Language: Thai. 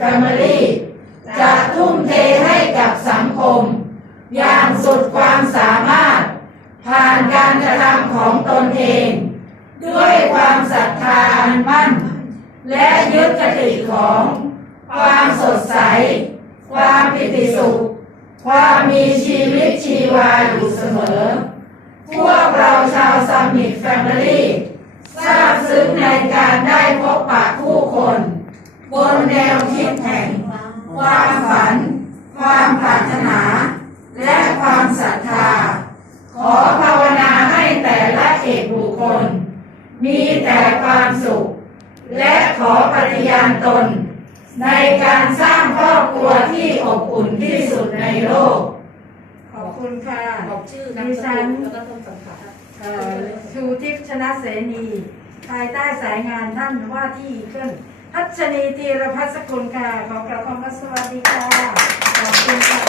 Family จะทุ่มเทให้กับสังคม อย่างสุดความสามารถ ผ่านการกระทำของตนเอง ด้วยความศรัทธาอันมั่น และยึดคติของ ความสดใส ความปิติสุข ความมีชีวิตชีวาอยู่เสมอ พวกเราชาวซัมมิตแฟมิลี่ทราบซึ้งในการได้พบปะผู้คน บนแนวคิดแห่ง ความฝัน ความปรารถนา และความศรัทธา ขอภาวนาให้แต่ละเอกบุคคล มีแต่ความสุข และขอปฏิญาณตน ในการสร้างครอบครัวที่อบอุ่นที่สุดในโลก ขอบคุณค่ะบอกชื่อนามสกุลแล้วก็ต้นสังกัดเอ่อชูทิพย์ชนะเสนี ภายใต้สายงานท่านว่าที่ขึ้น ทัชนีธีรพัฒสกุลค่ะขอกราบคำว่าสวัสดีค่ะขอบคุณค่ะ